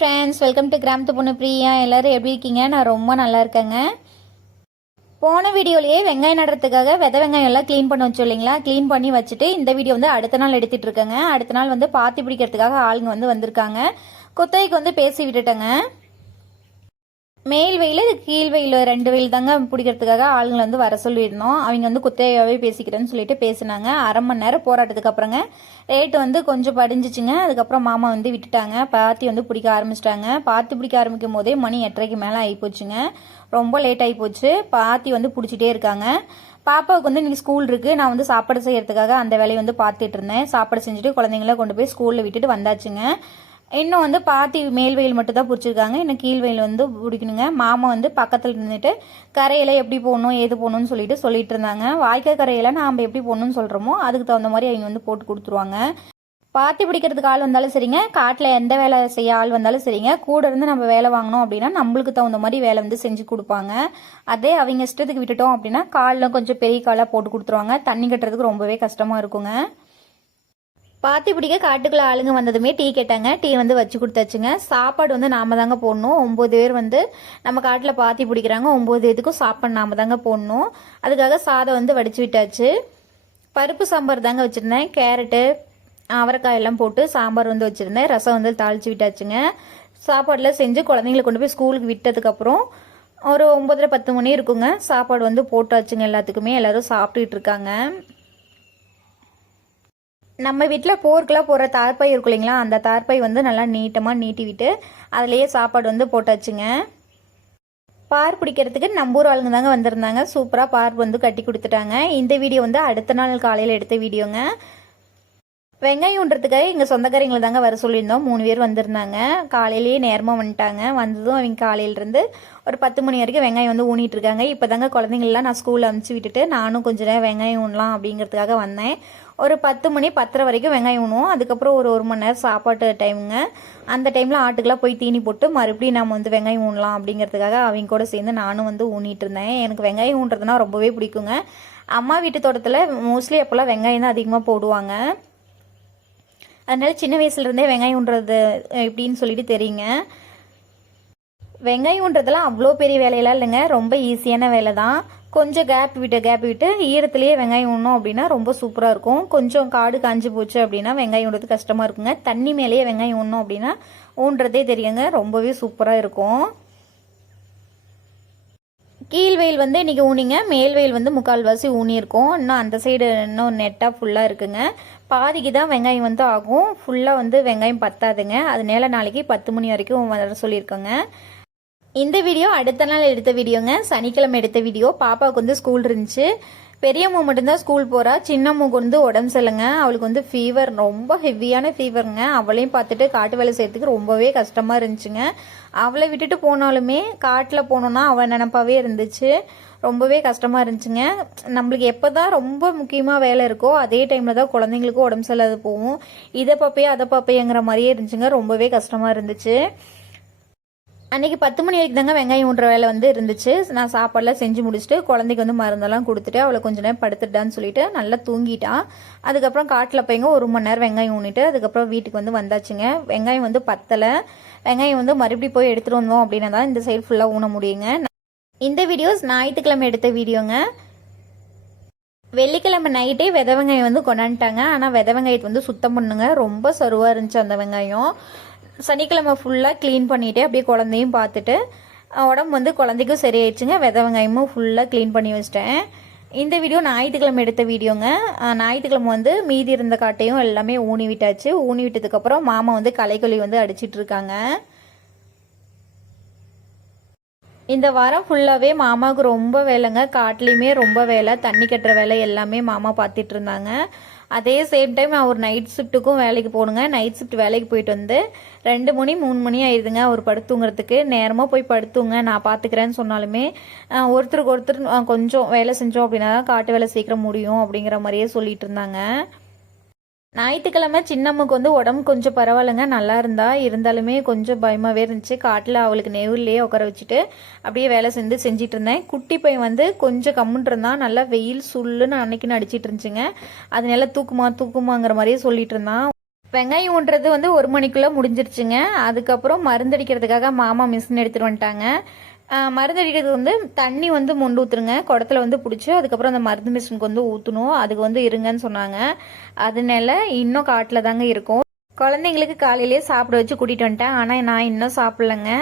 Friends, welcome to கிராமத்து பொண்ணு பிரியா. எல்லோரும் எப்படி இருக்கீங்க? நான் ரொம்ப நல்லா இருக்கேங்க. போன வீடியோலேயே வெங்காயம் நடுறதுக்காக விதை வெங்காயம் எல்லாம் க்ளீன் பண்ண வச்சோம் இல்லைங்களா? க்ளீன் பண்ணி வச்சுட்டு இந்த வீடியோ வந்து அடுத்த நாள் எடுத்துகிட்டு இருக்கேங்க. அடுத்த நாள் வந்து பாத்தி பிடிக்கிறதுக்காக ஆளுங்க வந்து வந்திருக்காங்க. குத்தகைக்கு வந்து பேசி விட்டுட்டேங்க. மேல் வெயில் கீழ் வெயில் 2 வெயில் தாங்க பிடிக்கிறதுக்காக ஆளுங்களை வந்து வர சொல்லியிருந்தோம். அவங்க வந்து குத்தையாகவே பேசிக்கிறேன்னு சொல்லிட்டு பேசினாங்க. அரை மணி நேரம் போராட்டத்துக்கு அப்புறங்க ரேட்டு வந்து கொஞ்சம் படிஞ்சிச்சுங்க. அதுக்கப்புறம் மாமா வந்து விட்டுட்டாங்க. பாத்தி வந்து பிடிக்க ஆரம்பிச்சிட்டாங்க. பாத்தி பிடிக்க ஆரம்பிக்கும் போதே மணி 8:30க்கு மேலே ஆகிப்போச்சுங்க. ரொம்ப லேட் ஆகி போச்சு. பாத்தி வந்து பிடிச்சிட்டே இருக்காங்க. பாப்பாவுக்கு வந்து இன்றைக்கி ஸ்கூல் இருக்குது. நான் வந்து சாப்பாடு செய்யறதுக்காக அந்த வேலையை வந்து பார்த்துட்டு இருந்தேன். சாப்பாடு செஞ்சுட்டு குழந்தைங்கள கொண்டு போய் ஸ்கூலில் விட்டுட்டு வந்தாச்சுங்க. இன்னும் வந்து பாத்தி மேல் வெயில் மட்டும் தான் பிடிச்சிருக்காங்க. இன்னும் கீழ் வெயில் வந்து பிடிக்கணுங்க. மாமா வந்து பக்கத்தில் இருந்துட்டு கரையில் எப்படி போகணும் ஏது போகணும்னு சொல்லிட்டு இருந்தாங்க. வாய்க்கால் கரையில் நாம் எப்படி போகணும்னு சொல்கிறோமோ அதுக்கு தகுந்த மாதிரி அவங்க வந்து போட்டு கொடுத்துருவாங்க. பாத்தி பிடிக்கிறதுக்கு ஆள் வந்தாலும் சரிங்க, காட்டில் எந்த வேலை செய்ய ஆள் வந்தாலும் சரிங்க, கூட இருந்து நம்ம வேலை வாங்கினோம் அப்படின்னா நம்மளுக்கு தகுந்த மாதிரி வேலை வந்து செஞ்சு கொடுப்பாங்க. அதே அவங்க இஷ்டத்துக்கு விட்டுட்டோம் அப்படின்னா காலில் கொஞ்சம் பெரிய காலாக போட்டு கொடுத்துருவாங்க. தண்ணி கட்டுறதுக்கு ரொம்பவே கஷ்டமாக இருக்குங்க. பாத்தி பிடிக்க காட்டுக்குள்ள ஆளுங்க வந்ததுமே டீ கேட்டாங்க. டீ வந்து வச்சு கொடுத்தாச்சுங்க. சாப்பாடு வந்து நாம தாங்க போடணும். 9 பேர் வந்து நம்ம காட்டில் பாத்தி பிடிக்கிறாங்க. 9 பேத்துக்கும் சாப்பாடு நாம தாங்க போடணும். அதுக்காக சாதம் வந்து வடிச்சு விட்டாச்சு. பருப்பு சாம்பார் தாங்க வச்சுருந்தேன். கேரட்டு அவரைக்காய் எல்லாம் போட்டு சாம்பார் வந்து வச்சுருந்தேன். ரசம் வந்து தாளிச்சு விட்டாச்சுங்க. சாப்பாடுலாம் செஞ்சு குழந்தைங்களை கொண்டு போய் ஸ்கூலுக்கு விட்டதுக்கப்புறம் ஒரு 9:30-10 மணி இருக்குங்க. சாப்பாடு வந்து போட்டாச்சுங்க. எல்லாத்துக்குமே எல்லோரும் சாப்பிட்டுட்டு இருக்காங்க. நம்ம வீட்டில் போருக்கெல்லாம் போடுற தார்ப்பை இருக்கும் இல்லைங்களா? அந்த தார்ப்பை வந்து நல்லா நீட்டமாக நீட்டி விட்டு அதுலேயே சாப்பாடு வந்து போட்டாச்சுங்க. பார் பிடிக்கிறதுக்கு நம்பூர் ஆளுங்க தாங்க வந்திருந்தாங்க. சூப்பராக பார் வந்து கட்டி கொடுத்துட்டாங்க. இந்த வீடியோ வந்து அடுத்த நாள் காலையில் எடுத்த வீடியோங்க. வெங்காயம் உண்றதுக்காக எங்கள் சொந்தக்காரங்களை தாங்க வர சொல்லியிருந்தோம். 3 பேர் வந்திருந்தாங்க. காலையிலேயே நேரமாக வந்துட்டாங்க. வந்ததும் அவங்க காலையிலேருந்து ஒரு 10 மணி வரைக்கும் வெங்காயம் வந்து ஊனிட்டு இருக்காங்க. இப்போ தாங்க குழந்தைங்களெலாம் நான் ஸ்கூலில் அனுப்பிச்சி விட்டுட்டு நானும் கொஞ்சம் நேரம் வெங்காயம் ஊனலாம் அப்படிங்கிறதுக்காக வந்தேன். ஒரு 10 மணி 10:30 வரைக்கும் வெங்காயம் ஊனுவோம். அதுக்கப்புறம் ஒரு 1 மணி நேரம் சாப்பாட்டு டைமுங்க. அந்த டைமில் ஆட்டுக்கெல்லாம் போய் தீனி போட்டு மறுபடியும் நம்ம வந்து வெங்காயம் ஊனலாம் அப்படிங்கிறதுக்காக அவங்க கூட சேர்ந்து நானும் வந்து ஊனிட்டு இருந்தேன். எனக்கு வெங்காயம் ஊன்றதுனா ரொம்பவே பிடிக்குங்க. அம்மா வீட்டு தோட்டத்தில் மோஸ்ட்லி அப்போல்லாம் வெங்காயம் தான் அதிகமாக போடுவாங்க. அதனால சின்ன வயசுலேருந்தே வெங்காயம் ஊன்றது எப்படின்னு சொல்லிட்டு தெரியுங்க. வெங்காயம் ஊன்றதெல்லாம் அவ்வளோ பெரிய வேலையெல்லாம் இல்லைங்க. ரொம்ப ஈஸியான வேலை தான். கொஞ்சம் கேப் விட்டு ஈரத்துலேயே வெங்காயம் ஊனோம் அப்படின்னா ரொம்ப சூப்பராக இருக்கும். கொஞ்சம் காடு காஞ்சி போச்சு அப்படின்னா வெங்காயம் ஊன்றது கஷ்டமாக இருக்குங்க. தண்ணி மேலேயே வெங்காயம் ஊனோம் அப்படின்னா ஊன்றதே தெரியுங்க. ரொம்பவே சூப்பராக இருக்கும். கீழ் வெயில் வந்து இன்றைக்கி ஊனிங்க. மேல் வெயில் வந்து 3/4வாசி ஊனியிருக்கோம். இன்னும் அந்த சைடு இன்னும் நெட்டாக ஃபுல்லாக இருக்குங்க. பாதிக்கு தான் வெங்காயம் வந்து ஆகும். ஃபுல்லாக வந்து வெங்காயம் பத்தாதுங்க. அதனால நாளைக்கு 10 மணி வரைக்கும் வர சொல்லியிருக்கோங்க. இந்த வீடியோ அடுத்த நாள் எடுத்த வீடியோங்க. சனிக்கிழமை எடுத்த வீடியோ. பாப்பாவுக்கு வந்து ஸ்கூல் இருந்துச்சு. பெரியம்மா மட்டும்தான் ஸ்கூல் போகிறா. சின்னம்மாவுக்கு வந்து உடம்பு சரியில்லைங்க. அவளுக்கு வந்து ஃபீவர், ரொம்ப ஹெவியான ஃபீவருங்க. அவளையும் பார்த்துட்டு காட்டு வேலை செய்யறதுக்கு ரொம்பவே கஷ்டமாக இருந்துச்சுங்க. அவளை விட்டுட்டு போனாலுமே காட்டில் போனோன்னா அவள் நினப்பாவே இருந்துச்சு. ரொம்பவே கஷ்டமாக இருந்துச்சுங்க. நம்மளுக்கு எப்போ தான் ரொம்ப முக்கியமாக வேலை இருக்கோ அதே டைமில் தான் குழந்தைங்களுக்கும் உடம்பு சரியில்லாத போகும். இதை பார்ப்பே அதை பார்ப்பேங்கிற மாதிரியே இருந்துச்சுங்க. ரொம்பவே கஷ்டமாக இருந்துச்சு. அன்றைக்கி 10 மணி வரைக்கும் தாங்க வெங்காயம் ஊன்ற வேலை வந்து இருந்துச்சு. நான் சாப்பாடெல்லாம் செஞ்சு முடிச்சுட்டு குழந்தைக்கு வந்து மருந்தெல்லாம் கொடுத்துட்டு அவளை கொஞ்சம் நேரம் படுத்துட்டான்னு சொல்லிட்டு நல்லா தூங்கிட்டான். அதுக்கப்புறம் காட்டில் போய்ங்க 1 மணி நேரம் வெங்காயம் ஊனிட்டு அதுக்கப்புறம் வீட்டுக்கு வந்து வந்தாச்சுங்க. வெங்காயம் வந்து பத்தலை. வெங்காயம் வந்து மறுபடியும் போய் எடுத்துகிட்டு வந்தோம் அப்படின்னா தான் இந்த சைடு ஃபுல்லாக ஊன முடியுங்க. இந்த வீடியோஸ் ஞாயிற்றுக்கிழமை எடுத்த வீடியோங்க. வெள்ளிக்கிழமை நைட்டே வித வெங்காயம் வந்து கொண்டாந்துட்டாங்க. ஆனால் வித வெங்காயத்தை வந்து சுத்தம் பண்ணுங்க. ரொம்ப சருவாக இருந்துச்சு அந்த வெங்காயம். சனிக்கிழமை ஃபுல்லாக க்ளீன் பண்ணிவிட்டு அப்படியே குழந்தையும் பார்த்துட்டு உடம்பு வந்து குழந்தைக்கும் சரியாயிடுச்சுங்க. வித வெங்காயமும் ஃபுல்லாக க்ளீன் பண்ணி வச்சிட்டேன். இந்த வீடியோ ஞாயிற்றுக்கிழமை எடுத்த வீடியோங்க. ஞாயிற்றுக்கிழமை வந்து மீதி இருந்த காட்டையும் எல்லாமே ஊனி விட்டாச்சு. ஊனி விட்டதுக்கப்புறம் மாமா வந்து களைக்கொல்லி வந்து அடிச்சிட்டு இருக்காங்க. இந்த வாரம் ஃபுல்லாகவே மாமாவுக்கு ரொம்ப வேலைங்க. காட்டுலேயுமே ரொம்ப வேலை, தண்ணி கட்டுற வேலை எல்லாமே மாமா பார்த்துட்டு இருந்தாங்க. அதே சேம் டைம் அவர் நைட் ஷிஃப்ட்டுக்கும் வேலைக்கு போகணுங்க. நைட் ஷிஃப்ட் வேலைக்கு போயிட்டு வந்து 2 மணி 3 மணி ஆயிடுதுங்க அவர் படுத்துங்கிறதுக்கு. நேரமாக போய் படுத்துங்க நான் பார்த்துக்கிறேன்னு சொன்னாலுமே ஒருத்தருக்கு ஒருத்தர் கொஞ்சம் வேலை செஞ்சோம் அப்படின்னா தான் காட்டு வேலை சீக்கிரம் முடியும் அப்படிங்கிற மாதிரியே சொல்லிட்டு இருந்தாங்க. ஞாயிற்றுக்கிழமை சின்னம்முக்கு வந்து உடம்பு கொஞ்சம் பரவாயில்லைங்க. நல்லா இருந்தாலுமே கொஞ்சம் பயமாகவே இருந்துச்சு. காட்டில் அவளுக்கு நெவுர்லேயே உட்கார வச்சுட்டு அப்படியே வேலை செஞ்சிட்டு இருந்தேன். குட்டி பையன் வந்து கொஞ்சம் கம்முன்ட்டு இருந்தான். நல்லா வெயில் சுள்ளுன்னு அன்னைக்குன்னு அடிச்சிட்டு இருந்துச்சுங்க. அதனால தூக்குமாங்கிற மாதிரியே சொல்லிட்டு இருந்தான். வெங்காயம் ஊன்றது வந்து 1 மணிக்குள்ளே முடிஞ்சிருச்சுங்க. அதுக்கப்புறம் மருந்தடிக்கிறதுக்காக மாமா மிஷின் எடுத்துகிட்டு வந்துட்டாங்க. மருந்தடிக்கிறது வந்து தண்ணி வந்து மொண்டு ஊற்றுருங்க, குடத்துல வந்து பிடிச்சி அதுக்கப்புறம் அந்த மருந்து மிஷினுக்கு வந்து ஊற்றணும். அதுக்கு வந்து இருங்கன்னு சொன்னாங்க. அதனால இன்னும் காட்டில் தாங்க இருக்கும். குழந்தைங்களுக்கு காலையிலேயே சாப்பிட வச்சு கூட்டிகிட்டு வந்துட்டேன். ஆனால் நான் இன்னும் சாப்பிட்லங்க.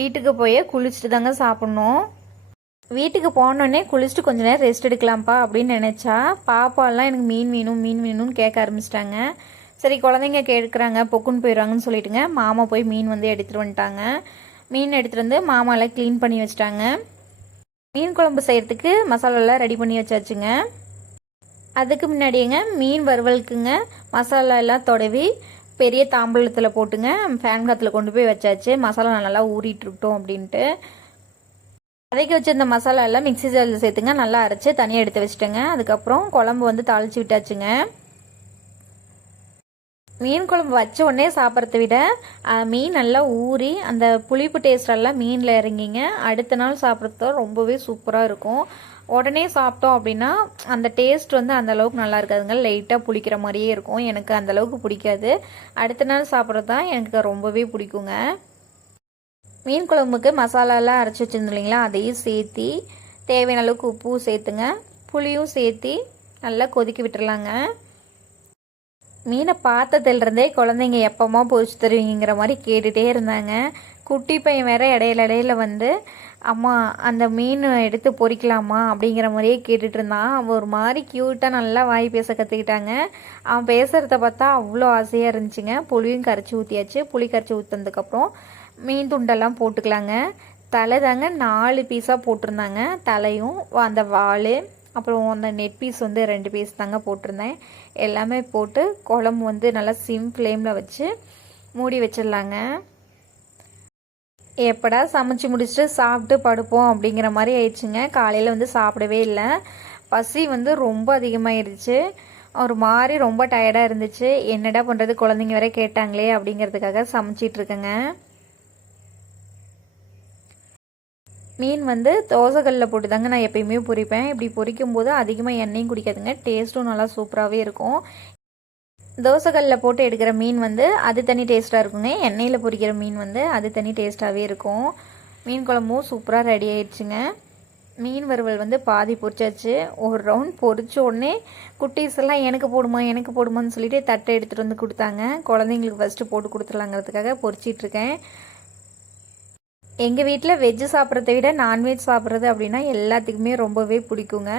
வீட்டுக்கு போய் குளிச்சுட்டு தாங்க சாப்பிட்ணும். வீட்டுக்கு போனோடனே குளிச்சுட்டு கொஞ்ச நேரம் ரெஸ்ட் எடுக்கலாம்ப்பா அப்படின்னு நினச்சா பாப்பாலாம் எனக்கு மீன் வேணும் மீன் வேணும்னு கேட்க ஆரம்பிச்சிட்டாங்க. சரி குழந்தைங்க கேட்குறாங்க பொக்குன்னு போயிடுவாங்கன்னு சொல்லிட்டுங்க மாமா போய் மீன் வந்து எடுத்துகிட்டு வந்துட்டாங்க. மீன் எடுத்துகிட்டு வந்து மாமாலாம் க்ளீன் பண்ணி வச்சிட்டாங்க. மீன் குழம்பு செய்கிறதுக்கு மசாலாலாம் ரெடி பண்ணி வச்சாச்சுங்க. அதுக்கு முன்னாடியேங்க மீன் வறுவலுக்குங்க மசாலா எல்லாம் தொடவி பெரிய தாம்பூலத்தில் போட்டுங்க ஃபேன் காத்தில் கொண்டு போய் வச்சாச்சு. மசாலா நல்லா ஊறிட்டு இருக்கட்டும் அப்படின்ட்டு வதக்கி வச்சிருந்த மசாலா எல்லாம் மிக்ஸி ஜாரில் சேர்த்துங்க நல்லா அரைச்சி தனியாக எடுத்து வச்சுட்டேங்க. அதுக்கப்புறம் குழம்பு வந்து தாளித்து விட்டாச்சுங்க. மீன் குழம்பு வச்ச உடனே சாப்பிட்றத விட மீன் நல்லா ஊறி அந்த புளிப்பு டேஸ்டெல்லாம் மீனில் இறங்கிங்க அடுத்த நாள் சாப்பிட்றது ரொம்பவே சூப்பராக இருக்கும். உடனே சாப்பிட்டோம் அப்படின்னா அந்த டேஸ்ட் வந்து அந்தளவுக்கு நல்லா இருக்காதுங்க, லைட்டாக புளிக்கிற மாதிரியே இருக்கும். எனக்கு அந்தளவுக்கு பிடிக்காது. அடுத்த நாள் சாப்பிட்றது தான் எனக்கு ரொம்பவே பிடிக்குங்க. மீன் குழம்புக்கு மசாலாலாம் அரைச்சி வச்சுருந்தோம் இல்லைங்களா, அதையும் சேர்த்தி தேவையான அளவுக்கு உப்பும் சேர்த்துங்க, புளியும் சேர்த்தி நல்லா கொதிக்க விட்டுறலாங்க. மீனை பார்த்ததுலேருந்தே குழந்தைங்க எப்போமா பொரிச்சு தருவீங்கிற மாதிரி கேட்டுகிட்டே இருந்தாங்க. குட்டி பையன் வேற இடையில வந்து அம்மா அந்த மீன் எடுத்து பொரிக்கலாமா அப்படிங்கிற மாதிரியே கேட்டுட்டு இருந்தான். அவன் ஒரு மாதிரி க்யூட்டாக நல்லா வாய் பேச கற்றுக்கிட்டாங்க. அவன் பேசுகிறத பார்த்தா அவ்வளோ ஆசையாக இருந்துச்சுங்க. புளியும் கரைச்சி ஊற்றியாச்சு. புளி கரைச்சி ஊற்றினதுக்கப்புறம் மீன் துண்டெல்லாம் போட்டுக்கலாங்க. தலை தாங்க 4 பீஸாக போட்டிருந்தாங்க. தலையும் அந்த வால் அப்புறம் அந்த நெட் பீஸ் வந்து 2 பீஸ் தாங்க போட்டிருந்தேன். எல்லாமே போட்டு குழம்பு வந்து நல்லா சிம் ஃப்ளேமில் வச்சு மூடி வச்சிடலாங்க. எப்படா சமைச்சு முடிச்சுட்டு சாப்பிட்டு படுப்போம் அப்படிங்கிற மாதிரி ஆயிடுச்சுங்க. காலையில் வந்து சாப்பிடவே இல்லை. பசி வந்து ரொம்ப அதிகமாகிடுச்சு. ஒரு மாதிரி ரொம்ப டயர்டாக இருந்துச்சு. என்னடா பண்ணுறது, குழந்தைங்க வேற கேட்டாங்களே அப்படிங்கிறதுக்காக சமைச்சிட்ருக்கேங்க. மீன் வந்து தோசைக்கல்லில் போட்டு தாங்க நான் எப்பயுமே பொரிப்பேன். இப்படி பொரிக்கும் போது அதிகமாக எண்ணெயும் குடிக்காதுங்க, டேஸ்ட்டும் நல்லா சூப்பராகவே இருக்கும். தோசைக்கல்லில் போட்டு எடுக்கிற மீன் வந்து அது தனி டேஸ்ட்டாக இருக்குங்க. எண்ணெயில் பொரிக்கிற மீன் வந்து அது தனி டேஸ்ட்டாகவே இருக்கும். மீன் குழம்பும் சூப்பராக ரெடி ஆயிடுச்சுங்க. மீன் வறுவல் வந்து பாதி பொரிச்சாச்சு. ஒரு ரவுண்ட் பொரிச்ச உடனே குட்டீஸ் எல்லாம் எனக்கு போடுமான்னு சொல்லிட்டு தட்டை எடுத்துகிட்டு வந்து கொடுத்தாங்க. குழந்தைங்களுக்கு ஃபஸ்ட்டு போட்டு கொடுத்துடலாங்கிறதுக்காக பொரிச்சிட்ருக்கேன். எங்கள் வீட்டில் வெஜ்ஜு சாப்பிட்றத விட நான்வெஜ் சாப்பிட்றது அப்படின்னா எல்லாத்துக்குமே ரொம்பவே பிடிக்குங்க.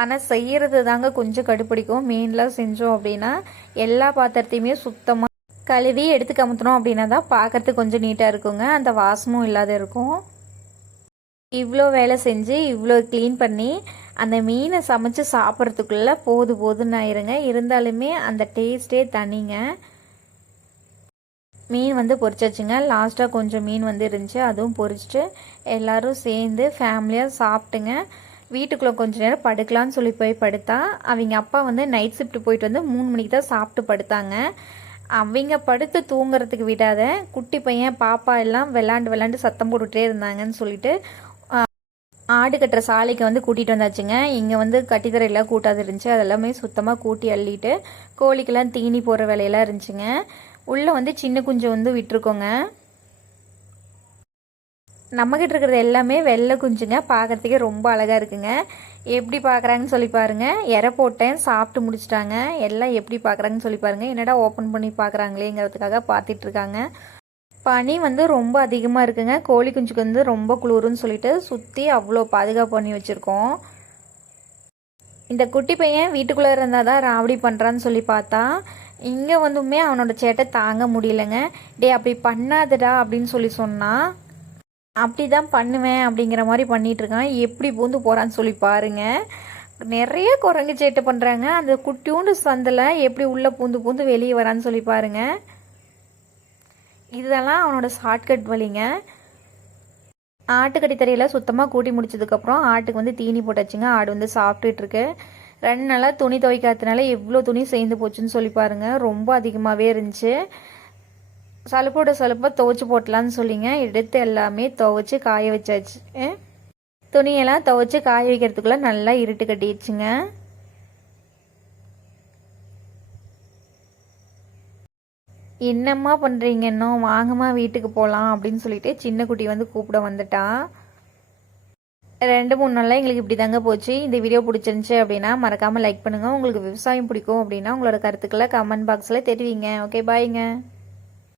ஆனால் செய்கிறது தாங்க கொஞ்சம் கடுப்பிடிக்கும். மீன்லாம் செஞ்சோம் அப்படின்னா எல்லா பாத்திரத்தையுமே சுத்தமாக கழுவி எடுத்து கமுத்தணும் அப்படின்னா தான் பார்க்கறதுக்கு கொஞ்சம் நீட்டாக இருக்குங்க, அந்த வாசமும் இல்லாத இருக்கும். இவ்வளோ வேலை செஞ்சு இவ்வளோ க்ளீன் பண்ணி அந்த மீனை சமைச்சு சாப்பிட்றதுக்குள்ளே போதும்னு ஆயிருங்க. இருந்தாலுமே அந்த டேஸ்ட்டே தனிங்க. மீன் வந்து பொரிச்சாச்சுங்க. லாஸ்ட்டாக கொஞ்சம் மீன் வந்து இருந்துச்சு, அதுவும் பொரிச்சிட்டு எல்லோரும் சேர்ந்து ஃபேமிலியாக சாப்பிட்டுங்க. வீட்டுக்குள்ளே கொஞ்சம் நேரம் படுக்கலான்னு சொல்லி போய் படுத்தா அவங்க அப்பா வந்து நைட் ஷிஃப்ட் போயிட்டு வந்து 3 மணிக்கு தான் சாப்பிட்டு படுத்தாங்க. அவங்க படுத்து தூங்குறதுக்கு விடாத குட்டி பையன் பாப்பா எல்லாம் விளாண்டு சத்தம் போட்டுகிட்டே இருந்தாங்கன்னு சொல்லிட்டு ஆடு கட்டுற சாலைக்கு வந்து கூட்டிகிட்டு வந்தாச்சுங்க. இங்கே வந்து கட்டித்தரையெல்லாம் கூட்டாது இருந்துச்சு, அதெல்லாமே சுத்தமாக கூட்டி அள்ளிட்டு கோழிக்கெல்லாம் தீனி போடுற வேலையெல்லாம் இருந்துச்சுங்க. உள்ளே வந்து சின்ன குஞ்சு வந்து விட்டுருக்கோங்க. நம்மக்கிட்ட இருக்கிறது எல்லாமே வெள்ளை குஞ்சுங்க, பார்க்குறதுக்கே ரொம்ப அழகாக இருக்குங்க. எப்படி பார்க்குறாங்கன்னு சொல்லி பாருங்கள். இறை போட்டேன், சாப்பிட்டு முடிச்சிட்டாங்க. எல்லாம் எப்படி பார்க்குறாங்கன்னு சொல்லி பாருங்கள். என்னடா ஓப்பன் பண்ணி பார்க்குறாங்களேங்கிறதுக்காக பார்த்துட்ருக்காங்க. பனி வந்து ரொம்ப அதிகமாக இருக்குங்க. கோழி குஞ்சுக்கு வந்து ரொம்ப குளிருன்னு சொல்லிட்டு சுற்றி அவ்வளோ பாதுகாப்பு பண்ணி வச்சுருக்கோம். இந்த குட்டி பையன் வீட்டுக்குள்ளே இருந்தால் தான் ராவடி பண்ணுறான்னு சொல்லி பார்த்தா இங்கே வந்துமே அவனோட சேட்டை தாங்க முடியலைங்க. டே அப்படி பண்ணாதடா அப்படின்னு சொல்லி சொன்னால் அப்படி தான் பண்ணுவேன் அப்படிங்கிற மாதிரி பண்ணிகிட்ருக்கான். எப்படி பூந்து போகிறான்னு சொல்லி பாருங்கள். நிறைய குரங்கு சேட்டை பண்ணுறாங்க. அந்த குட்டியூண்டு சந்தில் எப்படி உள்ளே பூந்து வெளியே வரான்னு சொல்லி பாருங்கள். இதெல்லாம் அவனோட ஷார்ட்கட் வழிங்க. ஆட்டுக்கடி தரையில் சுத்தமாக கூட்டி முடிச்சதுக்கப்புறம் ஆட்டுக்கு வந்து தீனி போட்டாச்சுங்க. ஆடு வந்து சாப்பிட்டுட்ருக்கு. 2 நாளாக துணி துவைக்காதனால எவ்வளோ துணி சேர்ந்து போச்சுன்னு சொல்லி பாருங்கள். ரொம்ப அதிகமாகவே இருந்துச்சு. சலுப்பாக துவைச்சி போட்டலான்னு சொல்லிங்க எடுத்து எல்லாமே துவைச்சி காய வச்சாச்சு. துணியெல்லாம் துவைச்சி காய வைக்கிறதுக்குள்ளே நல்லா இருட்டு கட்டிடுச்சுங்க. என்னம்மா பண்ணுறீங்க இன்னும் வாங்கம்மா வீட்டுக்கு போகலாம் அப்படின்னு சொல்லிட்டு சின்ன குட்டி வந்து கூப்பிட வந்துட்டான். 2-3 நாளாக எங்களுக்கு இப்படி தாங்க போச்சு. இந்த வீடியோ பிடிச்சிருந்துச்சி அப்படின்னா மறக்காமல் லைக் பண்ணுங்கள். உங்களுக்கு விவசாயம் பிடிக்கும் அப்படின்னா உங்களோட கருத்துக்களை கமெண்ட் பாக்ஸில் தெரிவிங்க. ஓகே பாய்ங்க.